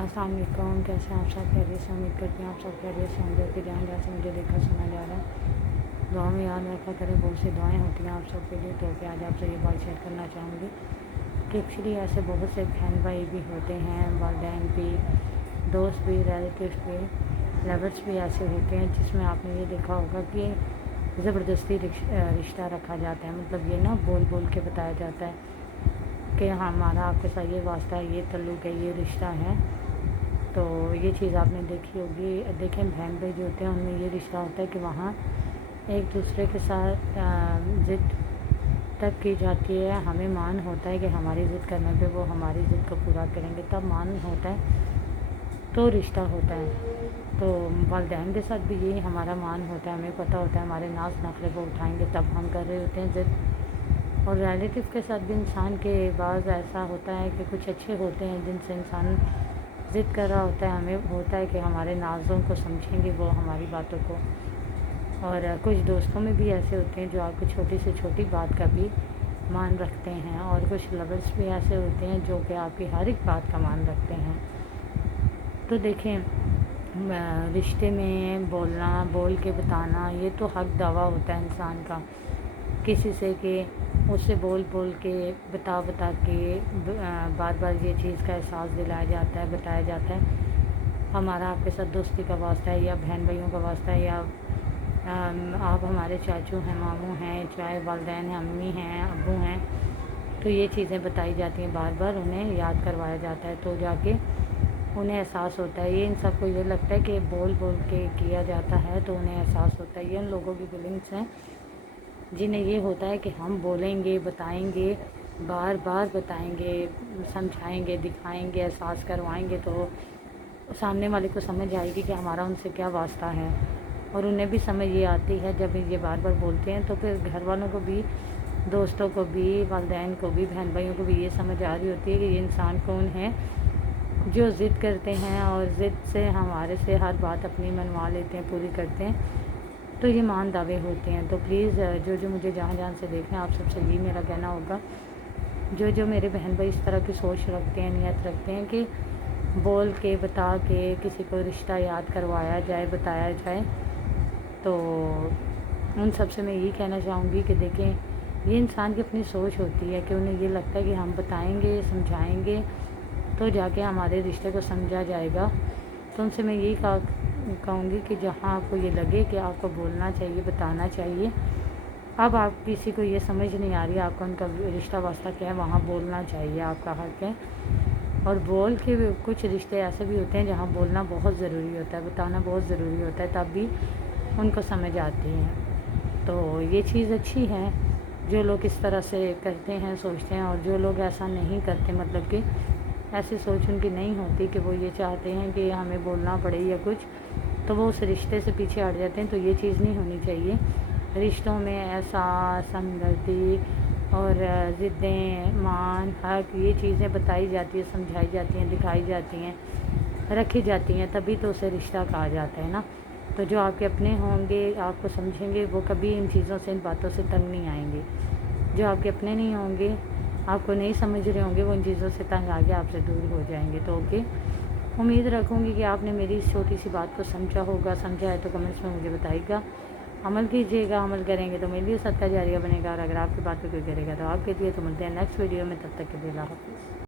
अस्सलाम वालेकुम, कैसे हैं आप सब? खैरियत से? उम्मीद करती हूँ आप सब खैरियत से होंगे कि जहाँ जहाँ से मुझे देखा सुना जा रहा है। दुआ में याद रखा करें, बहुत सी दुआएं होती हैं आप सब के लिए। तो क्या आज आपसे ये बात शेयर करना चाहूँगी कि एक्चुअली ऐसे बहुत से बहन भाई भी होते हैं, वालिदैन भी, दोस्त भी, रिलेटिव्स भी, लवर्स भी ऐसे होते हैं जिसमें आपने ये देखा होगा कि ज़बरदस्ती रिश्ता रखा जाता है। मतलब ये ना बोल बोल के बताया जाता है कि हमारा आपके साथ ये वास्ता है, ये तल्लुक़ है, ये रिश्ता है। तो ये चीज़ आपने देखी होगी। देखें, बहन भाई जो होते हैं उनमें ये रिश्ता होता है कि वहाँ एक दूसरे के साथ ज़िद तब की जाती है। हमें मान होता है कि हमारी ज़िद करने पे वो हमारी ज़िद को पूरा करेंगे, तब मान होता है, तो रिश्ता होता है। तो वालिदैन के साथ भी यही हमारा मान होता है, हमें पता होता है हमारे नाज नखरे वो उठाएंगे तब हम कर रहे होते हैं ज़िद। और रिलेटिव के साथ भी इंसान के बाज़ ऐसा होता है कि कुछ अच्छे होते हैं जिनसे इंसान ज़िद कर रहा होता है, हमें होता है कि हमारे नाज़ों को समझेंगे वो हमारी बातों को। और कुछ दोस्तों में भी ऐसे होते हैं जो आपको छोटी से छोटी बात का भी मान रखते हैं। और कुछ लवर्स भी ऐसे होते हैं जो कि आपकी हर एक बात का मान रखते हैं। तो देखें, रिश्ते में बोलना, बोल के बताना, ये तो हक दावा होता है इंसान का किसी से कि उससे बोल बोल के बता बता के बार बार ये चीज़ का एहसास दिलाया जाता है, बताया जाता है हमारा आपके साथ दोस्ती का वास्ता है या बहन भाइयों का वास्ता है, या आप हमारे चाचू हैं, मामू हैं, चाहे वालिदैन हैं, अम्मी हैं, अब्बू हैं। तो ये चीज़ें बताई जाती हैं, बार बार उन्हें याद करवाया जाता है, तो जाके उन्हें एहसास होता है। ये इन सबको ये लगता है कि बोल बोल के किया जाता है तो उन्हें एहसास होता है। ये उन लोगों की फीलिंग्स हैं जिन्हें ये होता है कि हम बोलेंगे, बताएंगे, बार बार बताएंगे, समझाएंगे, दिखाएंगे, एहसास करवाएंगे तो सामने वाले को समझ आएगी कि हमारा उनसे क्या वास्ता है। और उन्हें भी समझ ये आती है जब ये बार बार बोलते हैं, तो फिर घर वालों को भी, दोस्तों को भी, वालिदैन को भी, बहन भाइयों को भी ये समझ आ रही होती है कि ये इंसान कौन है जो ज़िद करते हैं और ज़िद से हमारे से हर बात अपनी मनवा लेते हैं, पूरी करते हैं। तो ये मान दावे होते हैं। तो प्लीज़ जो जो मुझे जहाँ जहाँ से देखें, आप सबसे यही मेरा कहना होगा, जो जो मेरे बहन भाई इस तरह की सोच रखते हैं, नियत रखते हैं कि बोल के बता के किसी को रिश्ता याद करवाया जाए, बताया जाए, तो उन सब से मैं यही कहना चाहूँगी कि देखें, ये इंसान की अपनी सोच होती है कि उन्हें ये लगता है कि हम बताएंगे, समझाएंगे तो जाके हमारे रिश्ते को समझा जाएगा। तो उनसे मैं यही कहूँगी कि जहाँ आपको ये लगे कि आपको बोलना चाहिए, बताना चाहिए, अब आप किसी को ये समझ नहीं आ रही आपका उनका रिश्ता वास्ता क्या है, वहाँ बोलना चाहिए, आपका हक है। और बोल के कुछ रिश्ते ऐसे भी होते हैं जहाँ बोलना बहुत ज़रूरी होता है, बताना बहुत ज़रूरी होता है, तब भी उनको समझ आती है। तो ये चीज़ अच्छी है जो लोग इस तरह से करते हैं, सोचते हैं। और जो लोग ऐसा नहीं करते, मतलब कि ऐसी सोच उनकी नहीं होती कि वो ये चाहते हैं कि हमें बोलना पड़े या कुछ, तो वो उस रिश्ते से पीछे हट जाते हैं। तो ये चीज़ नहीं होनी चाहिए। रिश्तों में एहसास, हमदर्दी और ज़िद्दें, मान, हक, ये चीज़ें बताई जाती है, समझाई जाती हैं, दिखाई जाती हैं, रखी जाती हैं, तभी तो उसे रिश्ता कहा जाता है ना। तो जो आपके अपने होंगे, आपको समझेंगे, वो कभी इन चीज़ों से, इन बातों से तंग नहीं आएंगे। जो आपके अपने नहीं होंगे, आपको नहीं समझ रहे होंगे, वो इन चीज़ों से तंग आके आपसे दूर हो जाएंगे। तो ओके, उम्मीद रखूँगी कि आपने मेरी इस छोटी सी बात को समझा होगा। समझा है तो कमेंट्स में मुझे बताइएगा, अमल कीजिएगा। अमल करेंगे तो मेरे लिए सदका जारिया बनेगा, और अगर आपकी बात पे कोई करेगा तो आपके लिए। तो मिलते हैं नेक्स्ट वीडियो में, तब तक के लिए अल्लाह हाफ़िज़।